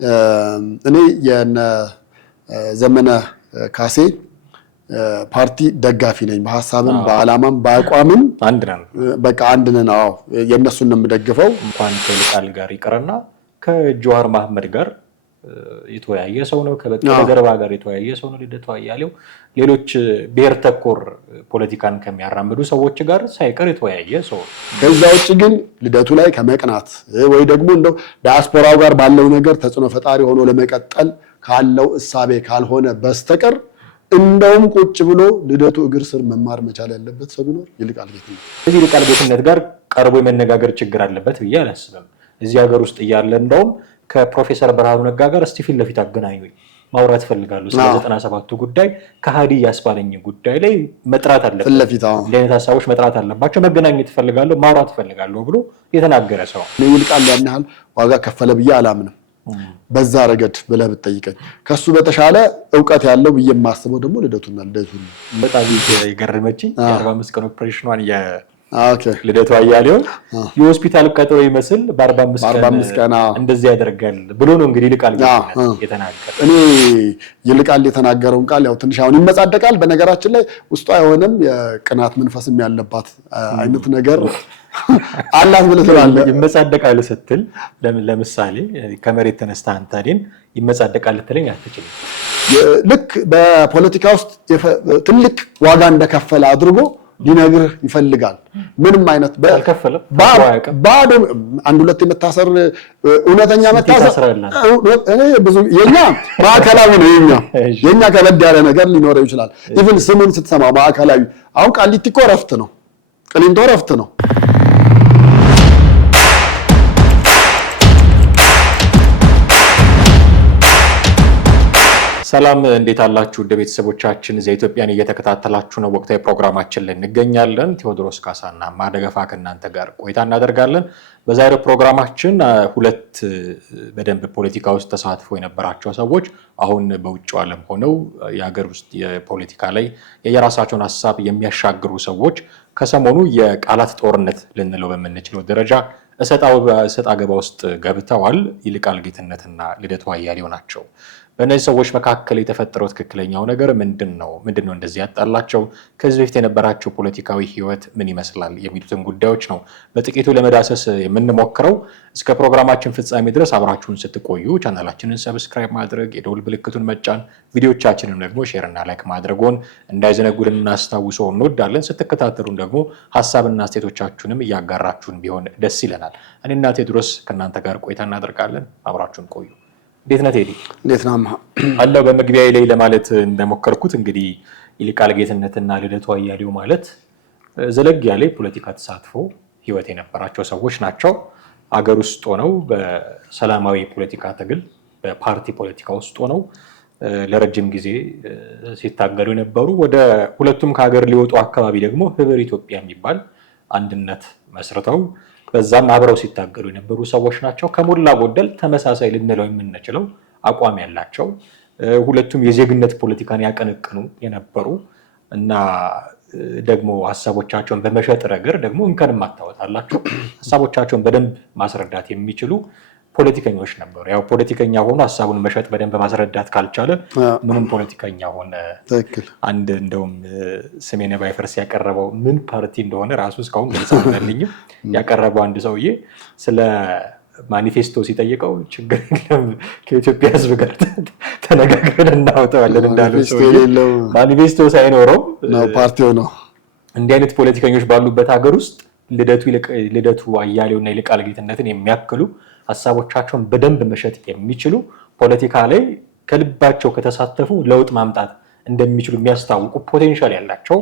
እኔ የነ ዘመነ ካሴ ፓርቲ ደጋፊ ነኝ። በሐሳብም በአላማም በአቋምም አንድ ነን። በቃ አንድ ነን። አዎ የነሱን ነው የምደግፈው። እንኳን ከይልቃል ጋር ይቀርና ከጀዋር መሐመድ ጋር የተወያየ ሰው ነው። ከበቀለ ገርባ ጋር የተወያየ ሰው ነው ልደቱ አያሌው። ሌሎች ብሔር ተኮር ፖለቲካን ከሚያራምዱ ሰዎች ጋር ሳይቀር የተወያየ ሰው። ከዛ ውጭ ግን ልደቱ ላይ ከመቅናት ወይ ደግሞ እንደው ዲያስፖራው ጋር ባለው ነገር ተጽዕኖ ፈጣሪ ሆኖ ለመቀጠል ካለው እሳቤ ካልሆነ በስተቀር እንደውም ቁጭ ብሎ ልደቱ እግር ስር መማር መቻል ያለበት ሰው ቢኖር ይልቃል ጌትነት። እዚህ ይልቃል ጌትነት ጋር ቀርቦ የመነጋገር ችግር አለበት ብዬ አላስብም። እዚህ ሀገር ውስጥ እያለ እንደውም ከፕሮፌሰር ብርሃኑ ነጋ ጋር እስቲ ፊት ለፊት አገናኙኝ ማውራት ፈልጋለሁ ስለ 97ቱ ጉዳይ ከሃዲ ያስባለኝ ጉዳይ ላይ መጥራት አለበት። ለኔታ ሀሳቦች መጥራት አለባቸው። መገናኘት ፈልጋለሁ ማውራት ፈልጋለሁ ብሎ የተናገረ ሰው ይልቃል ያን ያህል ዋጋ ከፈለ ብዬ አላምንም። በዛ ረገድ ብለህ ብትጠይቀኝ ከሱ በተሻለ ዕውቀት ያለው ብዬ የማስበው ደግሞ ልደቱና ልደቱ ነው። በጣም የገረመችኝ የ45 ቀን ኦፕሬሽኗን ልደቱ አያሌው የሆስፒታል ቀጠሮ ይመስል በ45 ቀን እንደዚህ ያደርጋል ብሎ ነው እንግዲህ ይልቃል የተናገረው። እኔ ይልቃል የተናገረውን ቃል ያው ትንሽ አሁን ይመጻደቃል። በነገራችን ላይ ውስጧ የሆነም የቅናት መንፈስም ያለባት አይነት ነገር አላት ብለህ ትላለህ። ይመጻደቃል ስትል ለምሳሌ ከመሬት ተነስተህ አንተን ይመጻደቃል ልትለኝ አትችልም። ልክ በፖለቲካ ውስጥ ትልቅ ዋጋ እንደከፈለ አድርጎ ሊነግርህ ይፈልጋል። ምንም አይነት ባዶ አንድ ሁለት የመታሰር እውነተኛ መታሰር እኔ ብዙ የኛ ማዕከላዊ ነው። የኛ ከበድ ያለ ነገር ሊኖረው ይችላል። ኢቭን ስሙን ስትሰማ ማዕከላዊ አሁን ቃሊቲ እኮ ረፍት ነው፣ ቅሊንጦ ረፍት ነው። ሰላም እንዴት አላችሁ? ወደ ቤተሰቦቻችን ዘኢትዮጵያን እየተከታተላችሁ ነው። ወቅታዊ ፕሮግራማችን ላይ እንገኛለን። ቴዎድሮስ ካሳና ማደገፋ ከእናንተ ጋር ቆይታ እናደርጋለን። በዛሬው ፕሮግራማችን ሁለት በደንብ ፖለቲካ ውስጥ ተሳትፎ የነበራቸው ሰዎች አሁን በውጭው ዓለም ሆነው የሀገር ውስጥ የፖለቲካ ላይ የራሳቸውን ሀሳብ የሚያሻግሩ ሰዎች ከሰሞኑ የቃላት ጦርነት ልንለው በምንችለው ደረጃ እሰጥ አገባ ውስጥ ገብተዋል። ይልቃል ጌትነትና ልደቱ አያሌው ናቸው። በእነዚህ ሰዎች መካከል የተፈጠረው ትክክለኛው ነገር ምንድነው እንደዚህ ያጣላቸው? ከዚህ በፊት የነበራቸው ፖለቲካዊ ህይወት ምን ይመስላል? የሚሉትን ጉዳዮች ነው በጥቂቱ ለመዳሰስ የምንሞክረው። እስከ ፕሮግራማችን ፍጻሜ ድረስ አብራችሁን ስትቆዩ ቻናላችንን ሰብስክራይብ ማድረግ፣ የደውል ምልክቱን መጫን፣ ቪዲዮቻችንን ደግሞ ሼር እና ላይክ ማድረግዎን እንዳይዘነጉልን እናስታውሰው እንወዳለን። ስትከታተሉን ደግሞ ሀሳብና አስተያየቶቻችሁንም እያጋራችሁን ቢሆን ደስ ይለናል። እኔና ቴዎድሮስ ከእናንተ ጋር ቆይታ እናደርጋለን። አብራችሁን ቆዩ። እንዴት ነህ ቴዲ? እንዴት ነህ አለው። በመግቢያዬ ላይ ለማለት እንደሞከርኩት እንግዲህ ይልቃል ጌትነትና ልደቱ አያሌው ማለት ዘለግ ያለ ፖለቲካ ተሳትፎ ህይወት የነበራቸው ሰዎች ናቸው። አገር ውስጥ ሆነው በሰላማዊ ፖለቲካ ትግል በፓርቲ ፖለቲካ ውስጥ ሆነው ለረጅም ጊዜ ሲታገሉ የነበሩ፣ ወደ ሁለቱም ከሀገር ሊወጡ አካባቢ ደግሞ ህብር ኢትዮጵያ የሚባል አንድነት መስርተው በዛም አብረው ሲታገሉ የነበሩ ሰዎች ናቸው። ከሞላ ጎደል ተመሳሳይ ልንለው የምንችለው አቋም ያላቸው፣ ሁለቱም የዜግነት ፖለቲካን ያቀነቅኑ የነበሩ እና ደግሞ ሀሳቦቻቸውን በመሸጥ ረገድ ደግሞ እንከን ማታወጣላቸው ሀሳቦቻቸውን በደንብ ማስረዳት የሚችሉ ፖለቲከኞች ነበሩ። ያው ፖለቲከኛ ሆኖ ሀሳቡን መሸጥ በደንብ ማስረዳት ካልቻለ ምንም ፖለቲከኛ ሆነ። አንድ እንደውም ስሜነ ባይፈርስ ያቀረበው ምን ፓርቲ እንደሆነ ራሱ እስካሁን ግልጽ አይደለኝም። ያቀረበው አንድ ሰውዬ ስለ ማኒፌስቶ ሲጠይቀው ችግር የለም ከኢትዮጵያ ሕዝብ ጋር ተነጋግረን እናወጣዋለን እንዳለው ሰውዬ ማኒፌስቶ ሳይኖረው ፓርቲው ነው። እንዲህ አይነት ፖለቲከኞች ባሉበት ሀገር ውስጥ ልደቱ አያሌውና ይልቃል ጌትነትን የሚያክሉ ሀሳቦቻቸውን በደንብ መሸጥ የሚችሉ ፖለቲካ ላይ ከልባቸው ከተሳተፉ ለውጥ ማምጣት እንደሚችሉ የሚያስታውቁ ፖቴንሻል ያላቸው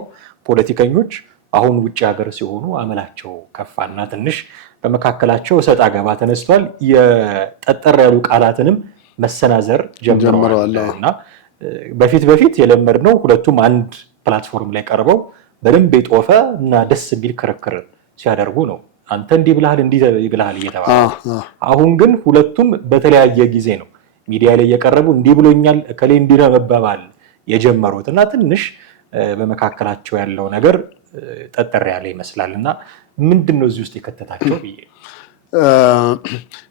ፖለቲከኞች አሁን ውጭ ሀገር ሲሆኑ አመላቸው ከፋና ትንሽ በመካከላቸው እሰጥ አገባ ተነስቷል። የጠጠር ያሉ ቃላትንም መሰናዘር ጀምረዋል እና በፊት የለመድነው ሁለቱም አንድ ፕላትፎርም ላይ ቀርበው በደንብ የጦፈ እና ደስ የሚል ክርክር ሲያደርጉ ነው። አንተ እንዲህ ብለሃል እንዲህ ብለሃል እየተባለ አሁን ግን ሁለቱም በተለያየ ጊዜ ነው ሚዲያ ላይ እየቀረቡ እንዲህ ብሎኛል እከሌ እንዲህ ነው መባባል የጀመሩት እና ትንሽ በመካከላቸው ያለው ነገር ጠጠር ያለ ይመስላል እና ምንድነው እዚህ ውስጥ የከተታቸው ብዬ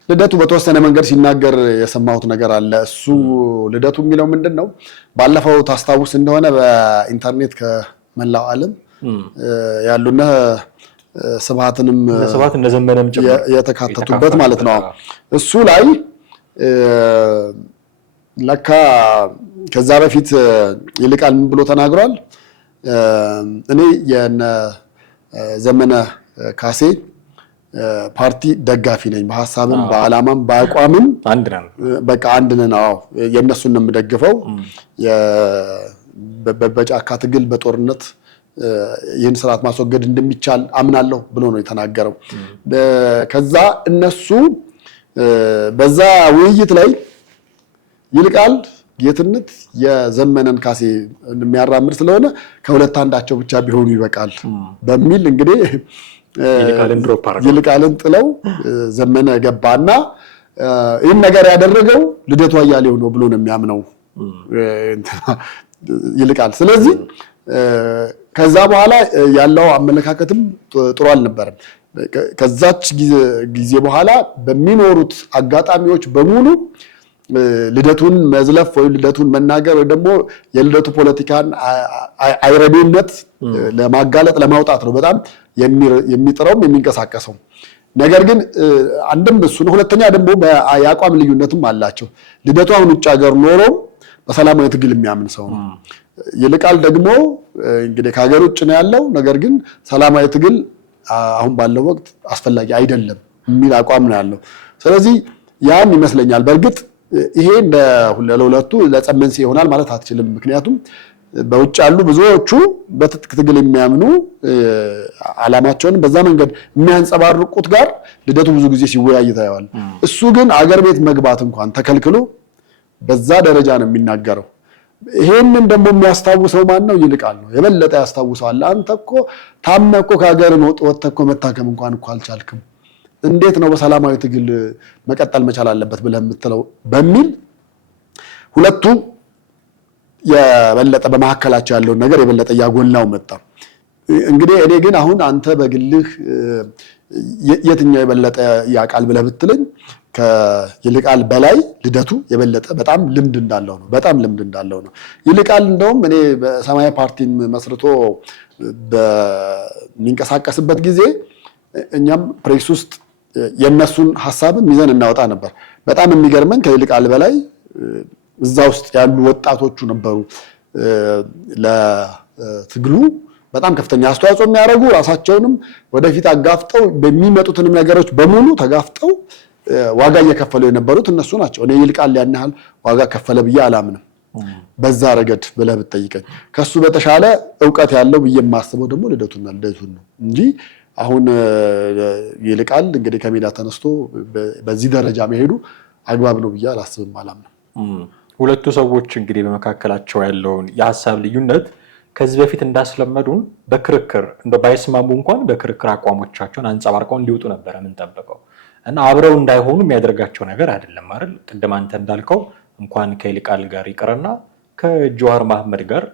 ልደቱ በተወሰነ መንገድ ሲናገር የሰማሁት ነገር አለ። እሱ ልደቱ የሚለው ምንድነው ባለፈው ታስታውስ እንደሆነ በኢንተርኔት ከመላው ዓለም ያሉና ስብሃትንም እነ ዘመነም የተካተቱበት ማለት ነው። እሱ ላይ ለካ ከዛ በፊት ይልቃል ምን ብሎ ተናግሯል? እኔ የነ ዘመነ ካሴ ፓርቲ ደጋፊ ነኝ፣ በሐሳብም በዓላማም በአቋምም አንድ ነን፣ በቃ አንድ ነን። አዎ የነሱን ነው የምደግፈው። በጫካ ትግል በጦርነት ይህን ስርዓት ማስወገድ እንደሚቻል አምናለሁ ብሎ ነው የተናገረው። ከዛ እነሱ በዛ ውይይት ላይ ይልቃል ጌትነት የዘመነን ካሴ የሚያራምድ ስለሆነ ከሁለት አንዳቸው ብቻ ቢሆኑ ይበቃል በሚል እንግዲህ ይልቃልን ጥለው ዘመነ ገባና ይህን ነገር ያደረገው ልደቱ አያሌው ነው ብሎ ነው የሚያምነው ይልቃል። ስለዚህ ከዛ በኋላ ያለው አመለካከትም ጥሩ አልነበረም። ከዛች ጊዜ በኋላ በሚኖሩት አጋጣሚዎች በሙሉ ልደቱን መዝለፍ ወይ ልደቱን መናገር ወይ ደግሞ የልደቱ ፖለቲካን አይረቤነት ለማጋለጥ ለማውጣት ነው በጣም የሚጥረውም የሚንቀሳቀሰው። ነገር ግን አንድም እሱ ነው፣ ሁለተኛ ደግሞ የአቋም ልዩነትም አላቸው። ልደቱ አሁን ውጭ ሀገር ኖሮ በሰላማዊ ትግል የሚያምን ሰው ነው። ይልቃል ደግሞ እንግዲህ ከሀገር ውጭ ነው ያለው፣ ነገር ግን ሰላማዊ ትግል አሁን ባለው ወቅት አስፈላጊ አይደለም የሚል አቋም ነው ያለው። ስለዚህ ያም ይመስለኛል በእርግጥ ይሄ ለሁለቱ ለጸብ መንስኤ ይሆናል ማለት አትችልም። ምክንያቱም በውጭ ያሉ ብዙዎቹ በትጥቅ ትግል የሚያምኑ ዓላማቸውን በዛ መንገድ የሚያንጸባርቁት ጋር ልደቱ ብዙ ጊዜ ሲወያይ ታየዋል። እሱ ግን አገር ቤት መግባት እንኳን ተከልክሎ በዛ ደረጃ ነው የሚናገረው። ይሄንን ደግሞ የሚያስታውሰው ማን ነው? ይልቃል ነው። የበለጠ ያስታውሰዋል። አንተ እኮ ታመህ እኮ ከሀገር ወጥተህ እኮ መታከም እንኳን እኮ አልቻልክም፣ እንዴት ነው በሰላማዊ ትግል መቀጠል መቻል አለበት ብለህ የምትለው በሚል ሁለቱ የበለጠ በመካከላቸው ያለውን ነገር የበለጠ እያጎላው መጣ። እንግዲህ እኔ ግን አሁን አንተ በግልህ የትኛው የበለጠ ያቃል ብለህ ብትለኝ ከይልቃል በላይ ልደቱ የበለጠ በጣም ልምድ እንዳለው ነው። ይልቃል እንደውም እኔ በሰማያዊ ፓርቲን መስርቶ በሚንቀሳቀስበት ጊዜ እኛም ፕሬስ ውስጥ የነሱን ሐሳብም ይዘን እናወጣ ነበር። በጣም የሚገርመን ከይልቃል በላይ እዛ ውስጥ ያሉ ወጣቶቹ ነበሩ ለትግሉ በጣም ከፍተኛ አስተዋጽኦ የሚያደርጉ ራሳቸውንም ወደፊት አጋፍጠው በሚመጡትንም ነገሮች በሙሉ ተጋፍጠው ዋጋ እየከፈሉ የነበሩት እነሱ ናቸው። እኔ ይልቃል ያን ያህል ዋጋ ከፈለ ብዬ አላምንም በዛ ረገድ ብለህ ብትጠይቀኝ። ከሱ በተሻለ ዕውቀት ያለው ብዬ የማስበው ደግሞ ልደቱን ነው እንጂ አሁን ይልቃል እንግዲህ ከሜዳ ተነስቶ በዚህ ደረጃ መሄዱ አግባብ ነው ብዬ አላስብም፣ አላምንም። ሁለቱ ሰዎች እንግዲህ በመካከላቸው ያለውን የሐሳብ ልዩነት ከዚህ በፊት እንዳስለመዱን በክርክር ባይስማሙ እንኳን በክርክር አቋሞቻቸውን አንጸባርቀው እንዲወጡ ነበር የምንጠብቀው እና አብረው እንዳይሆኑ የሚያደርጋቸው ነገር አይደለም አይደል? ቅድም አንተ እንዳልከው እንኳን ከይልቃል ጋር ይቀርና ከጀዋር መሐመድ ጋር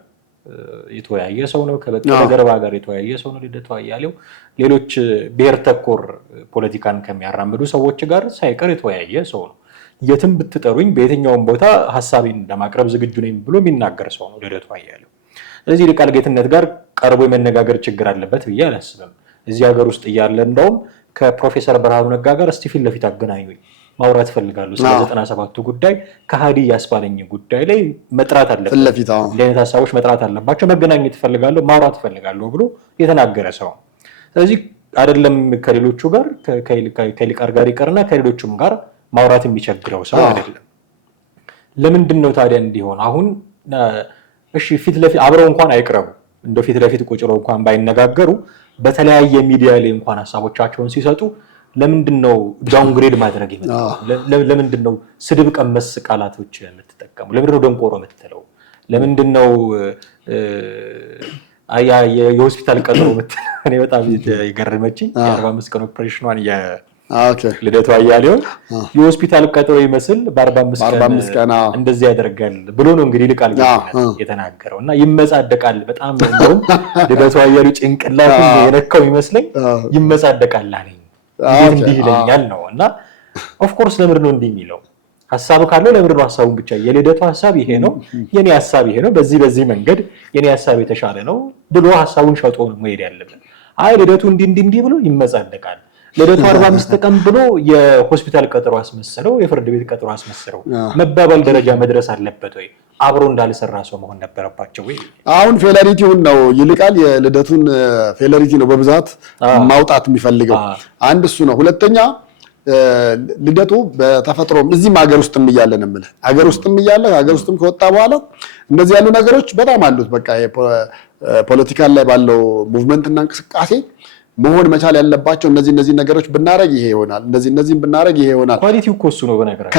የተወያየ ሰው ነው፣ ከበቀለ ገርባ ጋር የተወያየ ሰው ነው ልደቱ አያሌው። ሌሎች ብሔር ተኮር ፖለቲካን ከሚያራምዱ ሰዎች ጋር ሳይቀር የተወያየ ሰው ነው። የትም ብትጠሩኝ በየትኛውም ቦታ ሐሳቤን ለማቅረብ ዝግጁ ነኝ ብሎ የሚናገር ሰው ነው ልደቱ አያሌው። ስለዚህ ይልቃል ጌትነት ጋር ቀርቦ የመነጋገር ችግር አለበት ብዬ አላስብም። እዚህ ሀገር ውስጥ እያለ እንደውም ከፕሮፌሰር ብርሃኑ ነጋ ጋር እስቲ ፊት ለፊት አገናኙኝ ማውራት ፈልጋለሁ ስለ 97ቱ ጉዳይ ከሃዲ ያስባለኝ ጉዳይ ላይ መጥራት አለበት፣ እንደዚህ አይነት ሐሳቦች መጥራት አለባቸው፣ መገናኘት ፈልጋለሁ፣ ማውራት ፈልጋለሁ ብሎ የተናገረ ሰው። ስለዚህ አይደለም ከሌሎቹ ጋር ከይልቃል ጋር ይቀርና ከሌሎቹም ጋር ማውራት የሚቸግረው ሰው አይደለም። ለምንድን ነው ታዲያ እንዲሆን? አሁን እሺ ፊት ለፊት አብረው እንኳን አይቅረቡ፣ እንደው ፊት ለፊት ቁጭ ብለው እንኳን ባይነጋገሩ በተለያየ ሚዲያ ላይ እንኳን ሐሳቦቻቸውን ሲሰጡ ለምንድን ነው ዳውንግሬድ ማድረግ ይመጣው? ለምንድን ነው ስድብ ቀመስ ቃላቶች የምትጠቀሙ? ለምንድን ነው ደንቆሮ የምትለው? ለምንድን ነው የሆስፒታል ቀጠሮ የምትለው? እኔ በጣም የገረመችኝ የ45 ቀን ኦፕሬሽኗን ልደቱ አያሌው የሆስፒታል ቀጠሮ ይመስል በ45 ቀን እንደዚህ ያደርጋል ብሎ ነው እንግዲህ ይልቃል የተናገረው እና ይመጻደቃል። በጣም እንደውም ልደቱ አያሌው ጭንቅላቱን የነካው ይመስለኝ ይመጻደቃል አለኝ። እንዲህ ይለኛል ነው። እና ኦፍ ኮርስ ለምር ነው እንዲህ የሚለው ሐሳብ ካለው ለምር ነው ሐሳቡን ብቻ የልደቱ ሐሳብ ይሄ ነው፣ የኔ ሐሳብ ይሄ ነው፣ በዚህ መንገድ የኔ ሐሳብ የተሻለ ነው ብሎ ሐሳቡን ሸጦ ነው መሄድ ያለበት። አይ ልደቱ እንዲህ ብሎ ይመጻደቃል። ልደቱ 45 ቀን ብሎ የሆስፒታል ቀጠሮ አስመሰለው፣ የፍርድ ቤት ቀጠሮ አስመሰለው መባባል ደረጃ መድረስ አለበት ወይ? አብሮ እንዳልሰራ ሰው መሆን ነበረባቸው ወይ? አሁን ፌለሪቲውን ነው ይልቃል፣ የልደቱን ፌለሪቲ ነው በብዛት ማውጣት የሚፈልገው። አንድ እሱ ነው። ሁለተኛ ልደቱ በተፈጥሮም እዚህም ሀገር ውስጥም እያለ ነው የምልህ፣ ሀገር ውስጥም እያለ ሀገር ውስጥም ከወጣ በኋላ እንደዚህ ያሉ ነገሮች በጣም አሉት። በቃ ፖለቲካል ላይ ባለው ሙቭመንት እና እንቅስቃሴ መሆን መቻል ያለባቸው እነዚህ ነገሮች ብናረግ ይሄ ይሆናል፣ እነዚህም ብናረግ ይሄ ይሆናል። ኳሊቲው እኮ እሱ ነው በነገራችን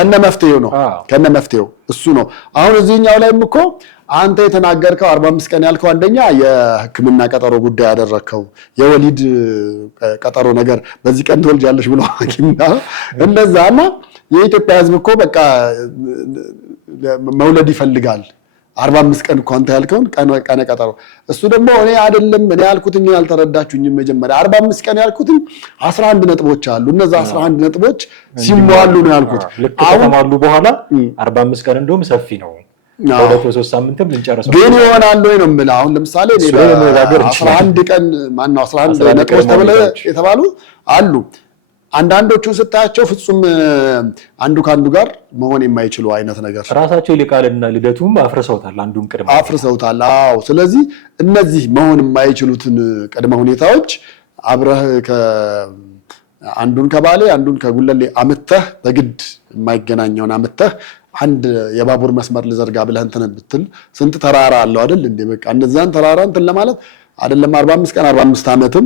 ከነ መፍትሄው እሱ ነው። አሁን እዚህኛው ላይም እኮ አንተ የተናገርከው 45 ቀን ያልከው አንደኛ የሕክምና ቀጠሮ ጉዳይ ያደረከው የወሊድ ቀጠሮ ነገር በዚህ ቀን ትወልጃለሽ ብሎ ሐኪምና እንደዛና የኢትዮጵያ ሕዝብ እኮ በቃ መውለድ ይፈልጋል። 45 ቀን እኮ አንተ ያልከውን ቀነ ቀጠሮ እሱ ደግሞ እኔ አይደለም እኔ ያልኩትኝ አልተረዳችሁኝም። መጀመሪያ 45 ቀን ያልኩትኝ 11 ነጥቦች አሉ። እነዛ 11 ነጥቦች ሲሟሉ ነው ያልኩት። ልክ ከተሟሉ በኋላ 45 ቀን እንደውም ሰፊ ነው። በሁለት በሶስት ሳምንትም ልንጨርሰው ግን ይሆናል ወይ ነው የምልህ። አሁን ለምሳሌ እኔ 11 ቀን ማነው 11 ነጥቦች ተብለው የተባሉ አሉ። አንዳንዶቹ ስታያቸው ፍጹም አንዱ ከአንዱ ጋር መሆን የማይችሉ አይነት ነገር ራሳቸው ይልቃልና ልደቱም አፍርሰውታል። አንዱን ቅድመ አፍርሰውታል። አዎ። ስለዚህ እነዚህ መሆን የማይችሉትን ቅድመ ሁኔታዎች አብረህ አንዱን ከባሌ አንዱን ከጉለሌ አምተህ በግድ የማይገናኘውን አምተህ አንድ የባቡር መስመር ልዘርጋ ብለህ እንትን ብትል ስንት ተራራ አለው አይደል እንዴ? በቃ እነዛን ተራራ እንትን ለማለት አይደለም 45 ቀን 45 ዓመትም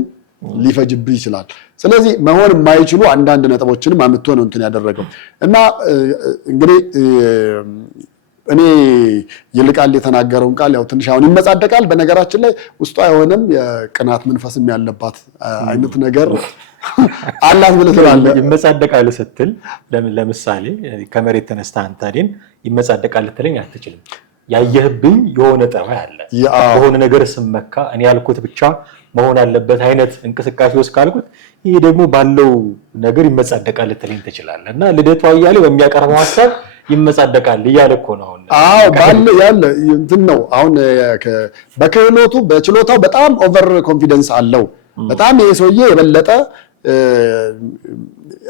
ሊፈጅብህ ይችላል። ስለዚህ መሆን የማይችሉ አንዳንድ ነጥቦችንም አምጥቶ ነው እንትን ያደረገው እና እንግዲህ እኔ ይልቃል የተናገረውን ቃል ያው ትንሽ አሁን ይመጻደቃል። በነገራችን ላይ ውስጧ የሆነም የቅናት መንፈስም ያለባት አይነት ነገር አላት ብለህ ትላለህ። ይመጻደቃል ስትል ለምሳሌ ከመሬት ተነስተህ አንተ አይደል ይመጻደቃል ልትለኝ አትችልም። ያየህብኝ የሆነ ጠባይ አለ። በሆነ ነገር ስመካ እኔ ያልኩት ብቻ መሆን አለበት አይነት እንቅስቃሴ ውስጥ ካልኩት ይሄ ደግሞ ባለው ነገር ይመጻደቃል ልትለኝ ትችላለህ። እና ልደቱ አያሌው በሚያቀርበው ሐሳብ ይመጻደቃል እያለ እኮ ነው። አዎ ባለ ያለ እንትን ነው። አሁን በክህሎቱ በችሎታው በጣም ኦቨር ኮንፊደንስ አለው። በጣም ይሄ ሰውዬ የበለጠ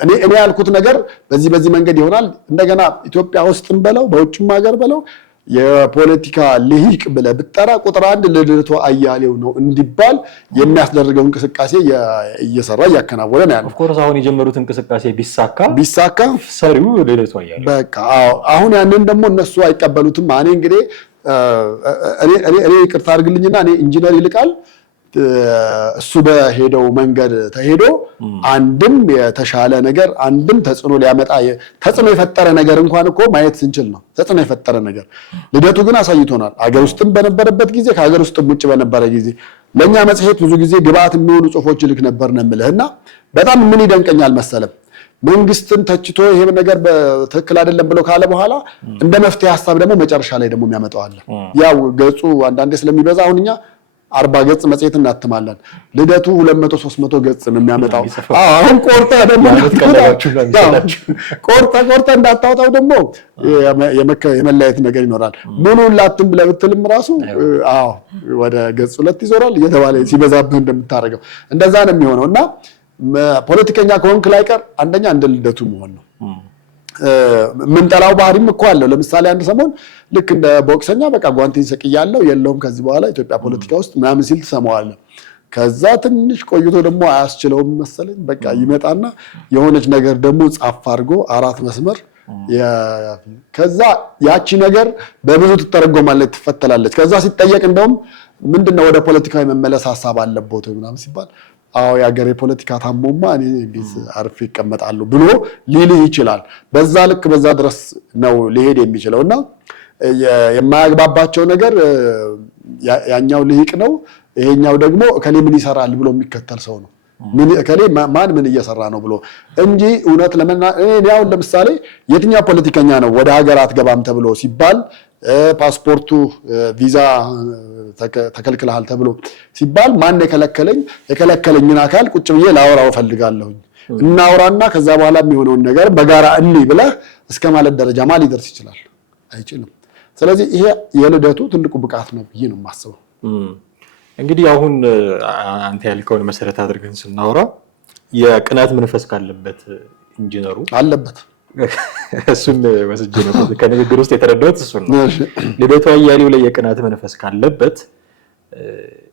እኔ ያልኩት ነገር በዚህ መንገድ ይሆናል። እንደገና ኢትዮጵያ ውስጥም በለው በውጭም ሀገር በለው የፖለቲካ ልሂቅ ብለህ ብትጠራ ቁጥር 1 ልደቱ አያሌው ነው እንዲባል የሚያስደርገው እንቅስቃሴ እየሰራ እያከናወነ ነው ያለው። ኦፍ ኮርስ አሁን የጀመሩት እንቅስቃሴ ቢሳካ ሰሪው ልደቱ አያሌው በቃ አሁን ያንን ደግሞ እነሱ አይቀበሉትም። እኔ እንግዲህ እኔ ይቅርታ አድርግልኝና እኔ ኢንጂነር ይልቃል እሱ በሄደው መንገድ ተሄዶ አንድም የተሻለ ነገር አንድም ተጽዕኖ ሊያመጣ ተጽዕኖ የፈጠረ ነገር እንኳን እኮ ማየት ስንችል ነው። ተጽዕኖ የፈጠረ ነገር ልደቱ ግን አሳይቶናል። አገር ውስጥም በነበረበት ጊዜ ከሀገር ውስጥም ውጭ በነበረ ጊዜ ለኛ መጽሔት ብዙ ጊዜ ግብአት የሚሆኑ ጽሁፎች ልክ ነበር ነው የምልህና በጣም ምን ይደንቀኛል መሰለም መንግስትን ተችቶ ይሄ ነገር በትክክል አይደለም ብሎ ካለ በኋላ እንደ መፍትሄ ሐሳብ ደግሞ መጨረሻ ላይ ደግሞ የሚያመጣው አለ። ያው ገጹ አንዳንዴ ስለሚበዛ አሁን እኛ 40 ገጽ መጽሔት እናትማለን። ልደቱ 200 300 ገጽ ነው የሚያመጣው። አሁን ቆርጣ ደግሞ ቆርጣ እንዳታወጣው ደግሞ የመለያየት ነገር ይኖራል። ምኑን ላትም ብለህ ብትልም ራሱ ወደ ገጽ 2 ይዞራል እየተባለ ሲበዛብህ እንደምታደርገው እንደዛ ነው የሚሆነው። እና ፖለቲከኛ ከሆንክ ላይቀር አንደኛ እንደ ልደቱ መሆን ነው። ምንጠላው ባህሪም እኮ አለው። ለምሳሌ አንድ ሰሞን ልክ እንደ ቦክሰኛ በቃ ጓንቴን ሰቅያለሁ የለውም ከዚህ በኋላ ኢትዮጵያ ፖለቲካ ውስጥ ምናምን ሲል ትሰማዋለህ። ከዛ ትንሽ ቆይቶ ደግሞ አያስችለውም መሰለኝ በቃ ይመጣና የሆነች ነገር ደግሞ ጻፍ አድርጎ 4 መስመር ከዛ ያቺ ነገር በብዙ ትተረጎማለች፣ ትፈተላለች። ከዛ ሲጠየቅ እንደውም ምንድነው ወደ ፖለቲካዊ መመለስ ሐሳብ አለበት ምናምን ሲባል የሀገር የፖለቲካ ታሞማ እኔ እንዴት አርፌ ይቀመጣሉ ብሎ ሊልህ ይችላል። በዛ ልክ በዛ ድረስ ነው ሊሄድ የሚችለው እና የማያግባባቸው ነገር ያኛው ልሂቅ ነው፣ ይሄኛው ደግሞ እከሌ ምን ይሰራል ብሎ የሚከተል ሰው ነው። እከሌ ማን ምን እየሰራ ነው ብሎ እንጂ እውነት ያው ለምሳሌ የትኛው ፖለቲከኛ ነው ወደ ሀገር አትገባም ተብሎ ሲባል ፓስፖርቱ ቪዛ ተከልክለሃል ተብሎ ሲባል ማን የከለከለኝን አካል ቁጭ ብዬ ላወራው ፈልጋለሁ። እናውራና ከዛ በኋላ የሚሆነውን ነገር በጋራ ብለህ እስከ ማለት ደረጃ ሊደርስ ይችላል? አይችልም። ስለዚህ ይሄ የልደቱ ትልቁ ብቃት ነው ብዬ ነው የማስበው። እንግዲህ አሁን አንተ ያልከውን መሰረት አድርገን ስናወራ የቅናት መንፈስ ካለበት ኢንጂነሩ አለበት እሱን ወስጄ ነው ከንግግር ውስጥ የተረዳሁት እሱን ነው። ልደቱ አያሌው ላይ የቅናት መንፈስ ካለበት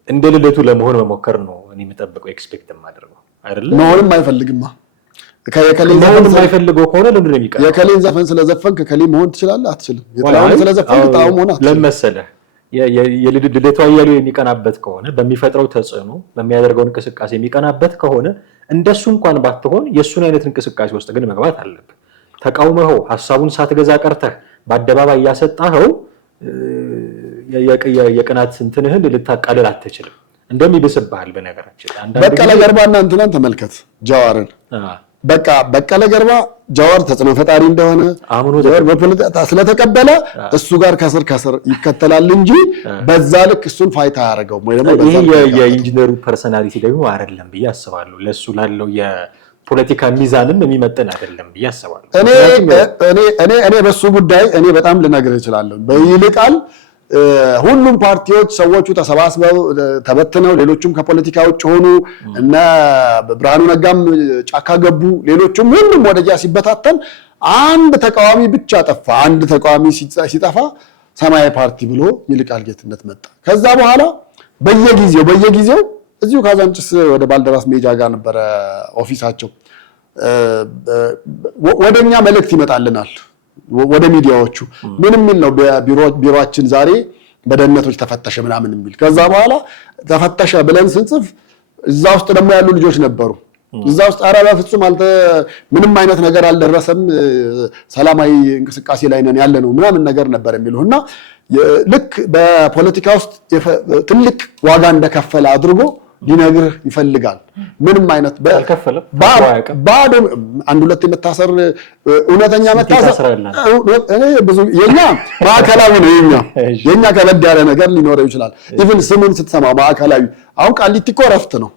እንደ ልደቱ ለመሆን መሞከር ነው እኔ የምጠብቀው ኤክስፔክት የማደርገው አይደለም። መሆንም አይፈልግማ። ከየከሌን ዘፈን የማይፈልገው ከሆነ ለምን ነው የሚቀናው? የከሌን ዘፈን ስለዘፈንክ ከሌ መሆን ትችላለህ? አትችልም። የጥላሁን ስለዘፈንክ ጥላሁን መሆን አትችልም። ለመሰለህ የልደቱ አያሌው የሚቀናበት ከሆነ በሚፈጥረው ተጽዕኖ በሚያደርገው እንቅስቃሴ የሚቀናበት ከሆነ እንደሱ እንኳን ባትሆን የሱን አይነት እንቅስቃሴ ውስጥ ግን መግባት አለብህ። ተቃውመኸው ሀሳቡን ሳትገዛ ቀርተህ በአደባባይ ያሰጣኸው የቅናት እንትንህን ልታቃልል አትችልም። እንደሚብስብሃል። በነገራችን በቀለ ገርባና እንትናን ተመልከት፣ ጃዋርን በቃ በቀለ ገርባ ጃዋር ተጽዕኖ ፈጣሪ እንደሆነ በፖለቲካ ስለተቀበለ እሱ ጋር ከስር ይከተላል እንጂ በዛ ልክ እሱን ፋይታ ያደርገው ወይ ደግሞ ይሄ የኢንጂነሩ ፐርሰናሊቲ ደግሞ አይደለም ብዬ አስባለሁ። ለሱ ላለው የፖለቲካ ሚዛንም የሚመጥን አይደለም ብዬ አስባለሁ። እኔ በሱ ጉዳይ እኔ በጣም ልነግርህ እችላለሁ። በይልቃል ሁሉም ፓርቲዎች ሰዎቹ ተሰባስበው ተበትነው ሌሎችም ከፖለቲካ ውጭ ሆኑ እና ብርሃኑ ነጋም ጫካ ገቡ፣ ሌሎችም ሁሉም ወደዚያ ሲበታተን አንድ ተቃዋሚ ብቻ ጠፋ። አንድ ተቃዋሚ ሲጠፋ ሰማያዊ ፓርቲ ብሎ ይልቃል ጌትነት መጣ። ከዛ በኋላ በየጊዜው እዚሁ ካዛንጭስ ወደ ባልደራስ ሜጃ ጋር ነበረ ኦፊሳቸው። ወደኛ መልእክት ይመጣልናል ወደ ሚዲያዎቹ ምን የሚል ነው? ቢሮአችን ዛሬ በደህንነቶች ተፈተሸ ምናምን የሚል። ከዛ በኋላ ተፈተሸ ብለን ስንጽፍ እዛ ውስጥ ደግሞ ያሉ ልጆች ነበሩ። እዛ ውስጥ ኧረ በፍጹም ምንም አይነት ነገር አልደረሰም፣ ሰላማዊ እንቅስቃሴ ላይ ነን ያለ ነው ምናምን ነገር ነበር የሚሉና ልክ በፖለቲካ ውስጥ ትልቅ ዋጋ እንደከፈለ አድርጎ ሊነግርህ ይፈልጋል። ምንም አይነት ባዶ አንድ ሁለት የመታሰር እውነተኛ መታሰር እኔ ብዙ የኛ ማዕከላዊ ነው። የኛ ከበድ ያለ ነገር ሊኖረው ይችላል። ኢቭን ስሙን ስትሰማ ማዕከላዊ። አሁን ቃሊቲ እኮ ረፍት ነው፣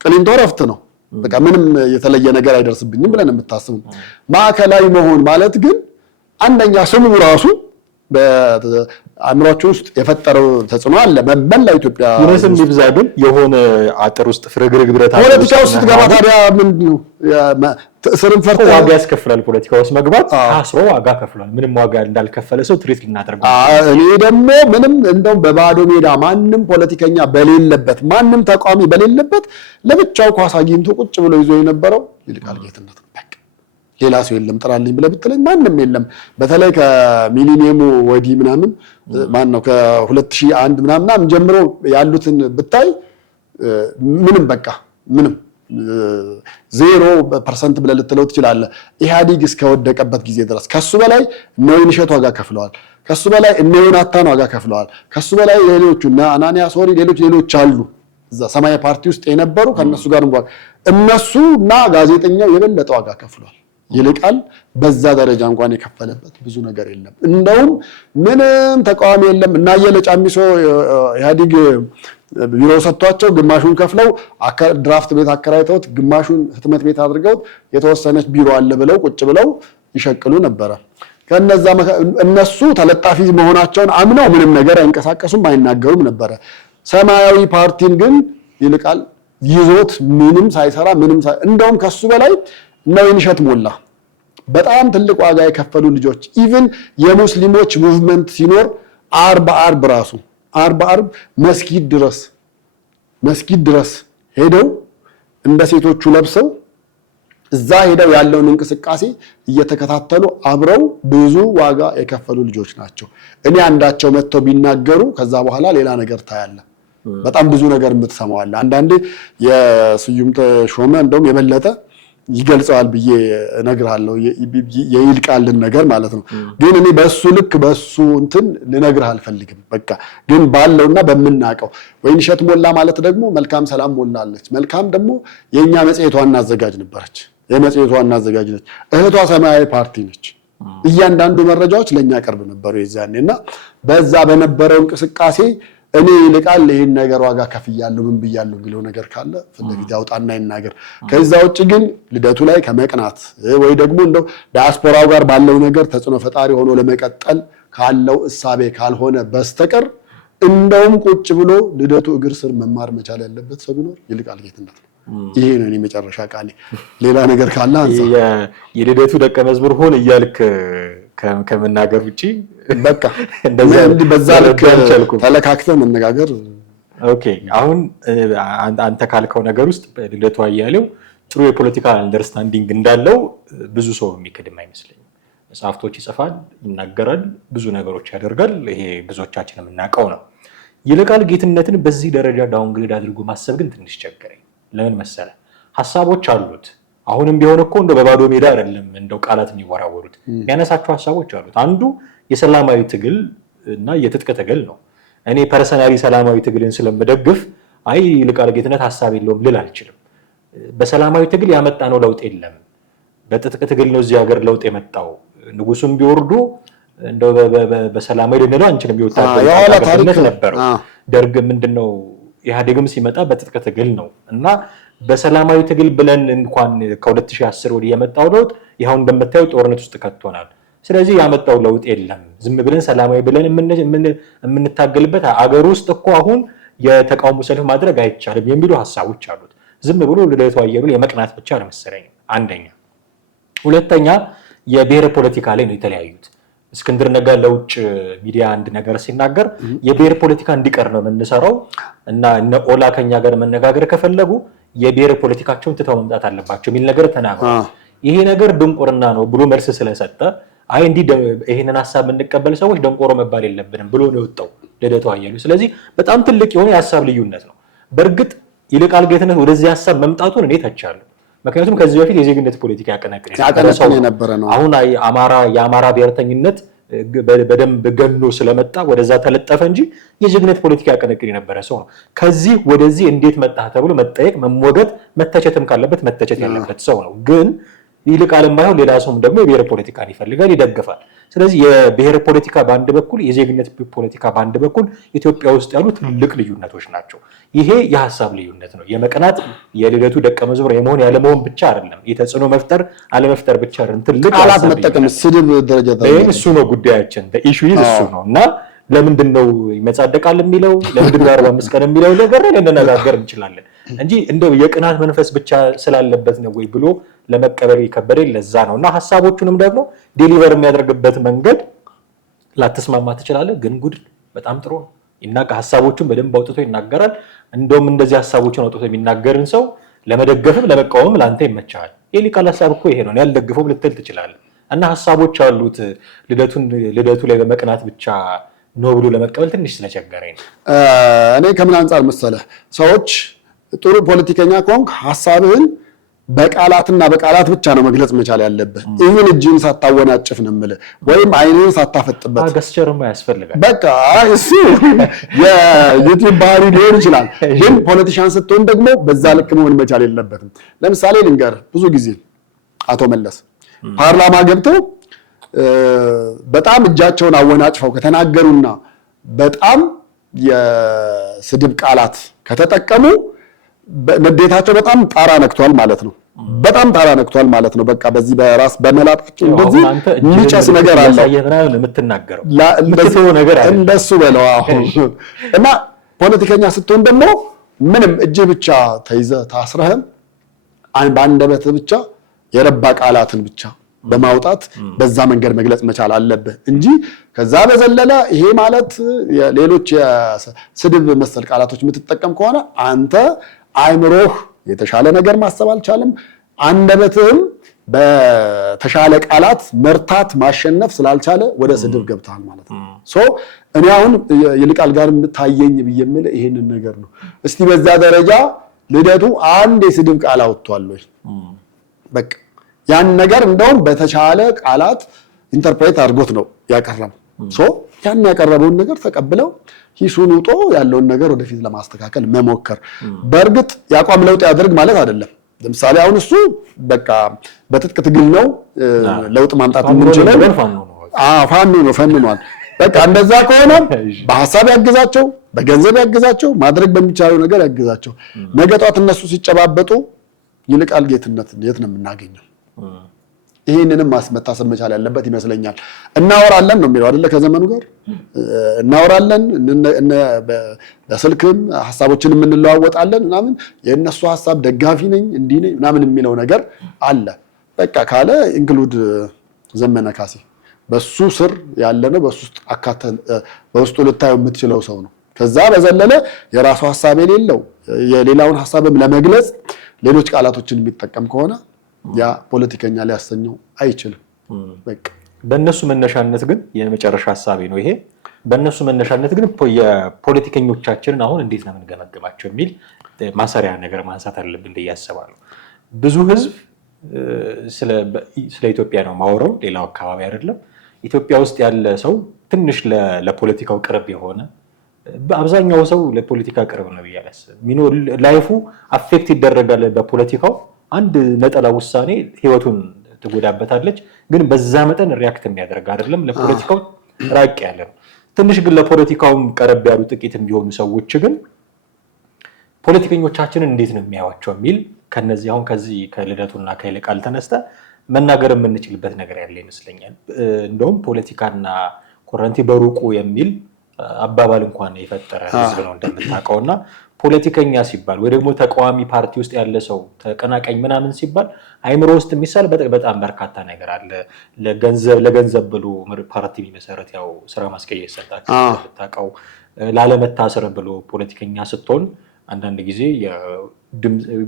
ቅሊንጦ ረፍት ነው። በቃ ምንም የተለየ ነገር አይደርስብኝም ብለን የምታስቡ ማዕከላዊ መሆን ማለት ግን አንደኛ ስሙ ራሱ በአእምሮአቸው ውስጥ የፈጠረው ተጽዕኖ አለ። በመላው ኢትዮጵያ ይነስም ይብዛ ግን የሆነ አጥር ውስጥ ፍርግርግ ብረት አለ። ፖለቲካ ውስጥ ገባ ታዲያ ምንድነው እስርን ፈርቶ ዋጋ ያስከፍላል። ፖለቲካ ውስጥ መግባት ታስሮ ዋጋ ከፍሏል። ምንም ዋጋ እንዳልከፈለ ሰው ትሪት ልናደርገው። እኔ ደግሞ ምንም እንደው በባዶ ሜዳ ማንም ፖለቲከኛ በሌለበት ማንም ተቃዋሚ በሌለበት ለብቻው ኳስ አግኝቶ ቁጭ ብሎ ይዞ የነበረው ይልቃል ጌትነት ነው። ሌላ ሰው የለም። ጥራልኝ ብለህ ብትለኝ ማንም የለም። በተለይ ከሚሊኒየሙ ወዲህ ምናምን ማነው ከ2001 ምናምን ጀምሮ ያሉትን ብታይ ምንም በቃ ምንም 0% ብለህ ልትለው ትችላለህ። ኢህአዲግ እስከወደቀበት ጊዜ ድረስ ከሱ በላይ እነ ወይንሸት ዋጋ ከፍለዋል። ከሱ በላይ እነ ዮናታን ዋጋ ከፍለዋል። ከሱ በላይ ሌሎቹ እና አናንያ ሶሪ ሌሎች አሉ እዛ ሰማያዊ ፓርቲ ውስጥ የነበሩ ከነሱ ጋር እንኳን እነሱና ጋዜጠኛው የበለጠ ዋጋ ከፍለዋል። ይልቃል በዛ ደረጃ እንኳን የከፈለበት ብዙ ነገር የለም። እንደውም ምንም ተቃዋሚ የለም እና የለጫሚሶ ኢህአዲግ ቢሮ ሰጥቷቸው ግማሹን ከፍለው ድራፍት ቤት አከራይተውት ግማሹን ህትመት ቤት አድርገውት የተወሰነች ቢሮ አለ ብለው ቁጭ ብለው ይሸቅሉ ነበረ። ከነዛ እነሱ ተለጣፊ መሆናቸውን አምነው ምንም ነገር አይንቀሳቀሱም አይናገሩም ነበረ። ሰማያዊ ፓርቲን ግን ይልቃል ይዞት ምንም ሳይሰራ እንደውም ከሱ በላይ ነው ይንሸት ሞላ በጣም ትልቅ ዋጋ የከፈሉ ልጆች። ኢቭን የሙስሊሞች ሙቭመንት ሲኖር አርብ ራሱ መስጊድ ድረስ ሄደው እንደ ሴቶቹ ለብሰው እዛ ሄደው ያለውን እንቅስቃሴ እየተከታተሉ አብረው ብዙ ዋጋ የከፈሉ ልጆች ናቸው። እኔ አንዳቸው መጥተው ቢናገሩ ከዛ በኋላ ሌላ ነገር ታያለ። በጣም ብዙ ነገር የምትሰማው አለ። አንዳንዴ የስዩም ተሾመ እንደውም የበለጠ ይገልጸዋል ብዬ እነግርሃለሁ፣ የይልቃልን ነገር ማለት ነው። ግን እኔ በሱ ልክ በሱ እንትን ልነግርህ አልፈልግም። በቃ ግን ባለውና በምናቀው ወይንሸት ሞላ ማለት ደግሞ መልካም ሰላም ሞላለች። መልካም ደግሞ የኛ መጽሔቷ አዘጋጅ ነበረች። የመጽሔቷ አዘጋጅ ነች። እህቷ ሰማያዊ ፓርቲ ነች። እያንዳንዱ መረጃዎች ለኛ ቀርብ ነበሩ የዛኔና በዛ በነበረው እንቅስቃሴ እኔ ይልቃል ይሄን ነገር ዋጋ ከፍያለሁ ምን ብያለሁ የሚለው ነገር ካለ ፊት ለፊት ያውጣና ይናገር። ከዛ ውጭ ግን ልደቱ ላይ ከመቅናት ወይ ደግሞ እንደው ዲያስፖራው ጋር ባለው ነገር ተጽዕኖ ፈጣሪ ሆኖ ለመቀጠል ካለው እሳቤ ካልሆነ በስተቀር እንደውም ቁጭ ብሎ ልደቱ እግር ስር መማር መቻል ያለበት ሰው ቢኖር ይልቃል ጌትነት ነው። ይሄ ነው እኔ መጨረሻ ቃሌ። ሌላ ነገር ካለ አንሳ። የልደቱ ደቀ መዝሙር ሆነ እያልክ ከመናገር ውጪ በቃ እንዲህ በዛ ልክ ተለካክተህ መነጋገር። ኦኬ አሁን አንተ ካልከው ነገር ውስጥ ልደቱ አያሌው ጥሩ የፖለቲካል አንደርስታንዲንግ እንዳለው ብዙ ሰው የሚክድም አይመስለኝም። መጽሐፍቶች ይጽፋል፣ ይናገራል፣ ብዙ ነገሮች ያደርጋል። ይሄ ብዙዎቻችን የምናውቀው ነው። ይልቃል ጌትነትን በዚህ ደረጃ ዳውንግሬድ አድርጎ ማሰብ ግን ትንሽ ቸገረኝ። ለምን መሰለ? ሀሳቦች አሉት። አሁንም ቢሆን እኮ እንደው በባዶ ሜዳ አይደለም እንደው ቃላት የሚወራወሩት። የሚያነሳቸው ሀሳቦች አሉት። አንዱ የሰላማዊ ትግል እና የትጥቅ ትግል ነው። እኔ ፐርሰናሊ ሰላማዊ ትግልን ስለምደግፍ አይ ይልቃል ጌትነት ሀሳብ የለውም ልል አልችልም። በሰላማዊ ትግል ያመጣነው ለውጥ የለም። በትጥቅ ትግል ነው እዚህ ሀገር ለውጥ የመጣው። ንጉሱም ቢወርዱ እንደው በሰላማዊ ልንለው አንችልም። የወታደርነት ነበረው። ደርግ ምንድነው ኢህአዴግም ሲመጣ በትጥቅ ትግል ነው እና በሰላማዊ ትግል ብለን እንኳን ከ2010 ወዲህ የመጣው ለውጥ ይሄው እንደምታየው ጦርነት ውስጥ ከቶናል። ስለዚህ ያመጣው ለውጥ የለም። ዝም ብለን ሰላማዊ ብለን የምንታገልበት አገር ውስጥ እኮ አሁን የተቃውሞ ሰልፍ ማድረግ አይቻልም የሚሉ ሀሳቦች አሉት። ዝም ብሎ ልደቱ አያሌው የመቅናት ብቻ አልመሰለኝም። አንደኛ። ሁለተኛ የብሔር ፖለቲካ ላይ ነው የተለያዩት። እስክንድር ነጋ ለውጭ ሚዲያ አንድ ነገር ሲናገር የብሔር ፖለቲካ እንዲቀር ነው የምንሰራው እና እነ ኦላ ከኛ ጋር መነጋገር ከፈለጉ የብሔር ፖለቲካቸውን ትተው መምጣት አለባቸው የሚል ነገር ተናግሯል። ይሄ ነገር ድንቁርና ነው ብሎ መልስ ስለሰጠ አይ እንዲህ ይሄንን ሐሳብ የምንቀበል ሰዎች ደንቆሮ መባል የለብንም ብሎ ነው የወጣው ልደቱ አያሌው። ስለዚህ በጣም ትልቅ የሆነ የሐሳብ ልዩነት ነው። በእርግጥ ይልቃል ጌትነት ወደዚህ ሐሳብ መምጣቱን እኔ ተቻለሁ። ምክንያቱም ከዚህ በፊት የዜግነት ፖለቲካ ያቀነቅን የነበረ ነው። አሁን የአማራ ብሔርተኝነት በደንብ ገኖ ስለመጣ ወደዛ ተለጠፈ እንጂ የዜግነት ፖለቲካ ያቀነቅን የነበረ ሰው ነው። ከዚህ ወደዚህ እንዴት መጣ ተብሎ መጠየቅ፣ መሞገት፣ መተቸትም ካለበት መተቸት ያለበት ሰው ነው። ግን ይልቃልም ባይሆን ሌላ ሰውም ደግሞ የብሔር ፖለቲካን ይፈልጋል፣ ይደግፋል። ስለዚህ የብሔር ፖለቲካ በአንድ በኩል፣ የዜግነት ፖለቲካ በአንድ በኩል ኢትዮጵያ ውስጥ ያሉ ትልቅ ልዩነቶች ናቸው። ይሄ የሀሳብ ልዩነት ነው። የመቅናት የልደቱ ደቀ መዝሙር የመሆን ያለመሆን ብቻ አይደለም። የተጽዕኖ መፍጠር አለመፍጠር ብቻ አይደለም። ትልቅ ቃላት መጠቀም፣ ስድብ ደረጃ እሱ ነው ጉዳያችን። ኢሹ እሱ ነው እና ለምንድን ነው ይመጻደቃል የሚለው ለምንድን ነው 45 ቀን የሚለው ነገር ልንነጋገር እንችላለን እንጂ እንደው የቅናት መንፈስ ብቻ ስላለበት ነው ወይ ብሎ ለመቀበል ይከበደ ለዛ ነው። እና ሐሳቦቹንም ደግሞ ዴሊቨር የሚያደርግበት መንገድ ላተስማማ ትችላለህ፣ ግን ጉድ በጣም ጥሩ ነው። ሐሳቦቹን በደንብ አውጥቶ ይናገራል። እንደውም እንደዚህ ሐሳቦቹን አውጥቶ የሚናገርን ሰው ለመደገፍም ለመቃወምም ላንተ ይመቻል። የይልቃል ሐሳብ እኮ ይሄ ነው ያልደግፈው ልትል ትችላለህ። እና ሐሳቦች አሉት። ልደቱ ላይ በመቅናት ብቻ ነው ብሎ ለመቀበል ትንሽ ስለቸገረኝ ነው። እኔ ከምን አንፃር መሰለህ፣ ሰዎች ጥሩ ፖለቲከኛ ከሆንክ ሐሳብህን በቃላትና በቃላት ብቻ ነው መግለጽ መቻል ያለብህ። ይህን እጅን ሳታወናጭፍ ነው የምልህ፣ ወይም አይንን ሳታፈጥበት። ገስቸርማ ያስፈልጋል። በቃ እሱ የዩቲዩብ ባህሪ ሊሆን ይችላል፣ ግን ፖለቲሻን ስትሆን ደግሞ በዛ ልክ መሆን መቻል የለበትም። ለምሳሌ ልንገርህ፣ ብዙ ጊዜ አቶ መለስ ፓርላማ ገብተው በጣም እጃቸውን አወናጭፈው ከተናገሩና በጣም የስድብ ቃላት ከተጠቀሙ ንዴታቸው በጣም ጣራ ነክቷል ማለት ነው። በጣም ጣራ ነክቷል ማለት ነው። በቃ በዚህ በራስ በመላጣቸው እንደዚህ የሚጨስ ነገር አለ የምትናገረው እንደሱ በለው አሁን። እና ፖለቲከኛ ስትሆን ደግሞ ምንም እጅ ብቻ ተይዘህ ታስረህም በአንደበት ብቻ የረባ ቃላትን ብቻ በማውጣት በዛ መንገድ መግለጽ መቻል አለብህ እንጂ ከዛ በዘለለ ይሄ ማለት ሌሎች የስድብ መሰል ቃላቶች የምትጠቀም ከሆነ አንተ አይምሮህ የተሻለ ነገር ማሰብ አልቻለም። አንደበትህም በተሻለ ቃላት መርታት ማሸነፍ ስላልቻለ ወደ ስድብ ገብተሃል ማለት ነው። እኔ አሁን ይልቃል ጋር ታየኝ ብዬ የምልህ ይሄንን ነገር ነው። እስቲ በዛ ደረጃ ልደቱ አንድ የስድብ ቃል አውጥቷል ወይ? በቃ ያን ነገር እንደውም በተሻለ ቃላት ኢንተርፕሬት አድርጎት ነው ያቀረበው። ያን ያቀረበውን ነገር ተቀብለው ሂሱን ውጦ ያለውን ነገር ወደፊት ለማስተካከል መሞከር። በእርግጥ የአቋም ለውጥ ያደርግ ማለት አይደለም። ለምሳሌ አሁን እሱ በቃ በትጥቅ ትግል ነው ለውጥ ማምጣት የምንችለው ፋኖ ነው ፈንኗል። በቃ እንደዛ ከሆነ በሐሳብ ያግዛቸው፣ በገንዘብ ያግዛቸው፣ ማድረግ በሚቻለው ነገር ያግዛቸው። ነገ ጧት እነሱ ሲጨባበጡ ይልቃል ጌትነት የት ነው የምናገኘው? ይህንንም ማስመታሰብ መቻል ያለበት ይመስለኛል። እናወራለን ነው የሚለው አይደለ? ከዘመኑ ጋር እናወራለን፣ በስልክም ሀሳቦችን የምንለዋወጣለን ምናምን። የእነሱ ሀሳብ ደጋፊ ነኝ እንዲህ ነኝ ምናምን የሚለው ነገር አለ። በቃ ካለ ኢንክሉድ ዘመነ ካሴ በሱ ስር ያለ ነው። በሱ ውስጥ በውስጡ ልታየው የምትችለው ሰው ነው። ከዛ በዘለለ የራሱ ሀሳብ የሌለው የሌላውን ሀሳብም ለመግለጽ ሌሎች ቃላቶችን የሚጠቀም ከሆነ ያ ፖለቲከኛ ሊያሰኘው አይችልም። በቃ በእነሱ መነሻነት ግን የመጨረሻ ሀሳቤ ነው ይሄ። በእነሱ መነሻነት ግን የፖለቲከኞቻችንን አሁን እንዴት ነው የምንገመግማቸው የሚል ማሰሪያ ነገር ማንሳት አለብን ብዬ አስባለሁ። ብዙ ህዝብ ስለ ኢትዮጵያ ነው ማወራው፣ ሌላው አካባቢ አይደለም። ኢትዮጵያ ውስጥ ያለ ሰው ትንሽ ለፖለቲካው ቅርብ የሆነ በአብዛኛው ሰው ለፖለቲካ ቅርብ ነው ብዬ አላስብም። ላይፉ አፌክት ይደረጋል በፖለቲካው። አንድ ነጠላ ውሳኔ ህይወቱን ትጎዳበታለች፣ ግን በዛ መጠን ሪያክት የሚያደርግ አይደለም። ለፖለቲካው ራቅ ያለ ነው። ትንሽ ግን ለፖለቲካውም ቀረብ ያሉ ጥቂትም ቢሆኑ ሰዎች ግን ፖለቲከኞቻችንን እንዴት ነው የሚያዩዋቸው የሚል ከነዚህ አሁን ከዚህ ከልደቱና ከይልቃል ተነስተ መናገር የምንችልበት ነገር ያለ ይመስለኛል። እንደውም ፖለቲካና ኮረንቲ በሩቁ የሚል አባባል እንኳን የፈጠረ ህዝብ ነው እንደምታውቀውና ፖለቲከኛ ሲባል ወይ ደግሞ ተቃዋሚ ፓርቲ ውስጥ ያለ ሰው ተቀናቃኝ ምናምን ሲባል አይምሮ ውስጥ የሚሳል በጣም በርካታ ነገር አለ። ለገንዘብ ብሎ ፓርቲ ቢመሰረት ያው ስራ ማስቀየር ሰጣችሁ ተታቀው ላለመታሰር ብሎ ፖለቲከኛ ስትሆን አንዳንድ ጊዜ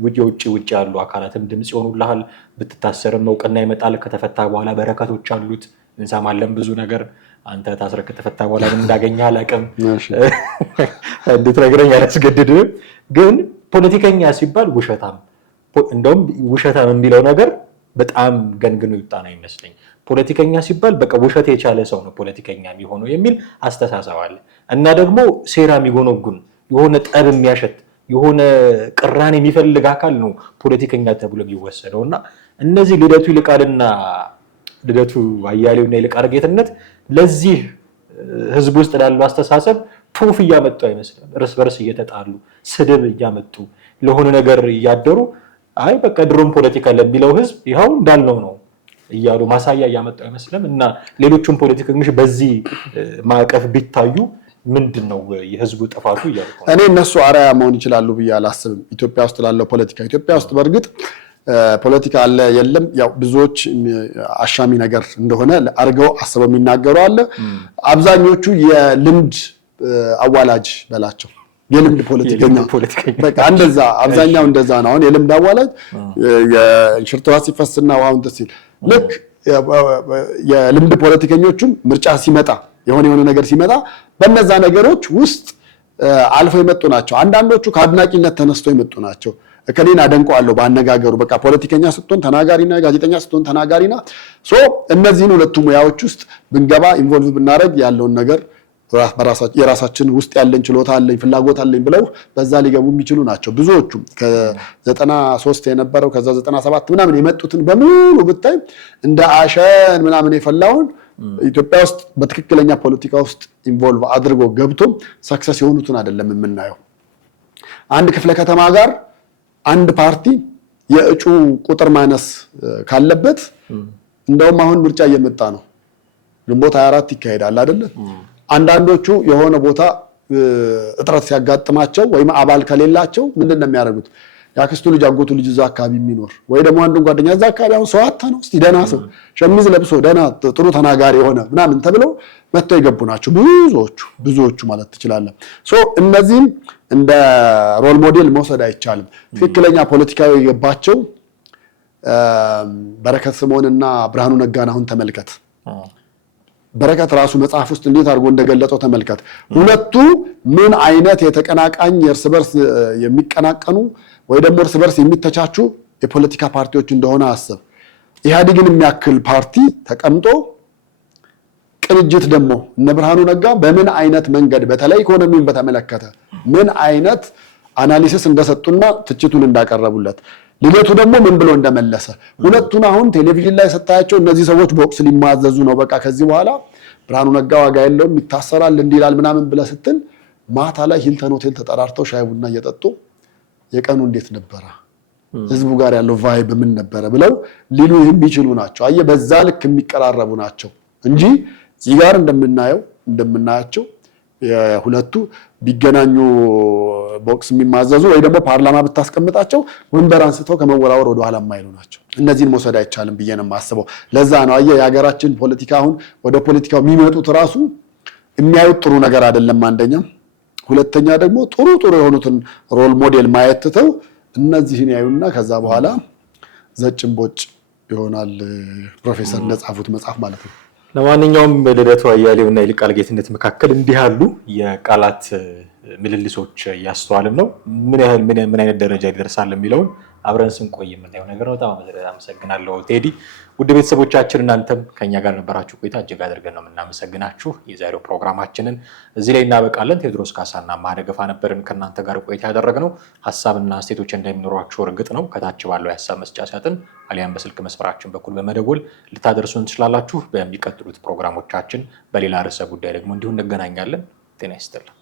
ውጭ ያሉ አካላትም ድምጽ ይሆኑልሃል። ብትታሰርም እውቅና ይመጣል። ከተፈታ በኋላ በረከቶች አሉት እንሰማለን ብዙ ነገር። አንተ ታስረህ ከተፈታ በኋላ ምን እንዳገኘህ አላውቅም፣ እንድትነግረኝ አላስገድድም። ግን ፖለቲከኛ ሲባል ውሸታም፣ እንደውም ውሸታም የሚለው ነገር በጣም ገንግኖ ይወጣ ነው ይመስለኝ። ፖለቲከኛ ሲባል በቃ ውሸት የቻለ ሰው ነው ፖለቲከኛ የሚሆነው የሚል አስተሳሰብ አለ። እና ደግሞ ሴራ የሚጎነጉን የሆነ ጠብ የሚያሸት የሆነ ቅራኔ የሚፈልግ አካል ነው ፖለቲከኛ ተብሎ የሚወሰደው። እና እነዚህ ልደቱ ይልቃልና ልደቱ አያሌውና ይልቃል ጌትነት ለዚህ ህዝብ ውስጥ ላለው አስተሳሰብ ፕሩፍ እያመጡ አይመስልም። እርስ በርስ እየተጣሉ ስድብ እያመጡ ለሆነ ነገር እያደሩ አይ በቃ ድሮም ፖለቲካ ለሚለው ህዝብ ይኸው እንዳልነው ነው እያሉ ማሳያ እያመጡ አይመስልም። እና ሌሎቹም ፖለቲከኞች በዚህ ማዕቀፍ ቢታዩ ምንድነው የህዝቡ ጥፋቱ እያልኩ እኔ እነሱ አርአያ መሆን ይችላሉ ብዬ አላስብም። ኢትዮጵያ ውስጥ ላለው ፖለቲካ ኢትዮጵያ ውስጥ በእርግጥ ፖለቲካ አለ የለም ያው ብዙዎች አሻሚ ነገር እንደሆነ አርገው አስበው የሚናገሩ አለ። አብዛኞቹ የልምድ አዋላጅ በላቸው የልምድ ፖለቲከኛ በቃ እንደዛ አብዛኛው እንደዛ ነው። አሁን የልምድ አዋላጅ የሽርቷ ሲፈስና ውሃውን ተሲል ልክ የልምድ ፖለቲከኞቹም ምርጫ ሲመጣ የሆነ ነገር ሲመጣ በእነዛ ነገሮች ውስጥ አልፈው የመጡ ናቸው። አንዳንዶቹ ከአድናቂነት ተነስተው የመጡ ናቸው። እከሌን አደንቀዋለሁ ባነጋገሩ በቃ ፖለቲከኛ ስትሆን ተናጋሪና ጋዜጠኛ ስትሆን ተናጋሪና እነዚህን ሁለቱ ሙያዎች ውስጥ ብንገባ ኢንቮልቭ ብናደርግ ያለውን ነገር የራሳችን ውስጥ ያለን ችሎታ አለኝ ፍላጎት አለኝ ብለው በዛ ሊገቡ የሚችሉ ናቸው ብዙዎቹ። ከ93 የነበረው ከዛ 97 ምናምን የመጡትን በሙሉ ብታይ እንደ አሸን ምናምን የፈላውን ኢትዮጵያ ውስጥ በትክክለኛ ፖለቲካ ውስጥ ኢንቮልቭ አድርጎ ገብቶ ሰክሰስ የሆኑትን አይደለም የምናየው። አንድ ክፍለ ከተማ ጋር አንድ ፓርቲ የእጩ ቁጥር ማነስ ካለበት እንደውም አሁን ምርጫ እየመጣ ነው። ግንቦት 24 ይካሄዳል አይደል? አንዳንዶቹ የሆነ ቦታ እጥረት ሲያጋጥማቸው ወይም አባል ከሌላቸው ምንድነው የሚያደርጉት? ያክስቱ ልጅ አጎቱ ልጅ እዛ አካባቢ የሚኖር ወይ ደግሞ አንዱ ጓደኛ እዛ አካባቢ አሁን ሰው አታ ነው እስቲ ደህና ሰው ሸሚዝ ለብሶ ደህና ጥሩ ተናጋሪ የሆነ ምናምን ተብለው መጥተው የገቡ ናቸው ብዙዎቹ ማለት ትችላለህ። እነዚህም እንደ ሮል ሞዴል መውሰድ አይቻልም። ትክክለኛ ፖለቲካዊ የገባቸው በረከት ስምዖንና ብርሃኑ ነጋን አሁን ተመልከት። በረከት ራሱ መጽሐፍ ውስጥ እንዴት አድርጎ እንደገለጸው ተመልከት። ሁለቱ ምን አይነት የተቀናቃኝ እርስ በርስ የሚቀናቀኑ ወይ ደግሞ እርስ በርስ የሚተቻቹ የፖለቲካ ፓርቲዎች እንደሆነ አስብ። ኢህአዴግን የሚያክል ፓርቲ ተቀምጦ ቅንጅት ደግሞ እነ ብርሃኑ ነጋ በምን አይነት መንገድ በተለይ ኢኮኖሚውን በተመለከተ ምን አይነት አናሊሲስ እንደሰጡና ትችቱን እንዳቀረቡለት ልደቱ ደግሞ ምን ብሎ እንደመለሰ ሁለቱን አሁን ቴሌቪዥን ላይ ስታያቸው እነዚህ ሰዎች ቦክስ ሊማዘዙ ነው። በቃ ከዚህ በኋላ ብርሃኑ ነጋ ዋጋ የለውም ይታሰራል እንዲላል ምናምን ብለህ ስትል ማታ ላይ ሂልተን ሆቴል ተጠራርተው ሻይ ቡና እየጠጡ የቀኑ እንዴት ነበረ፣ ህዝቡ ጋር ያለው ቫይብ ምን ነበረ ብለው ሊሉ የሚችሉ ናቸው። አየህ በዛ ልክ የሚቀራረቡ ናቸው እንጂ እዚህ ጋር እንደምናያቸው የሁለቱ ቢገናኙ ቦክስ የሚማዘዙ ወይ ደግሞ ፓርላማ ብታስቀምጣቸው ወንበር አንስተው ከመወራወር ወደ ኋላ የማይሉ ናቸው። እነዚህን መውሰድ አይቻልም ብዬ ነው የማስበው። ለዛ ነው አየህ የሀገራችን ፖለቲካ አሁን ወደ ፖለቲካው የሚመጡት ራሱ የሚያዩት ጥሩ ነገር አይደለም አንደኛ፣ ሁለተኛ ደግሞ ጥሩ የሆኑትን ሮል ሞዴል ማየት ትተው እነዚህን ያዩና ከዛ በኋላ ዘጭንቦጭ ይሆናል። ፕሮፌሰር እንደጻፉት መጽሐፍ ማለት ነው። ለማንኛውም ልደቱ አያሌው እና ይልቃል ጌትነት መካከል እንዲህ ያሉ የቃላት ምልልሶች እያስተዋልን ነው። ምን አይነት ደረጃ ይደርሳል የሚለውን አብረን ስንቆይ የምናየው ነገር ነው። በጣም አመሰግናለሁ ቴዲ። ውድ ቤተሰቦቻችን እናንተም ከኛ ጋር ነበራችሁ ቆይታ እጅግ አድርገን ነው የምናመሰግናችሁ። የዛሬው ፕሮግራማችንን እዚህ ላይ እናበቃለን። ቴዎድሮስ ካሳና ማደገፋ ነበርን ከእናንተ ጋር ቆይታ ያደረግነው። ሀሳብና አስተያየቶች እንደሚኖሯችሁ እርግጥ ነው። ከታች ባለው የሀሳብ መስጫ ሳጥን አሊያም በስልክ መስመራችን በኩል በመደወል ልታደርሱን ትችላላችሁ። በሚቀጥሉት ፕሮግራሞቻችን በሌላ ርዕሰ ጉዳይ ደግሞ እንዲሁ እንገናኛለን። ጤና ይስጥልን።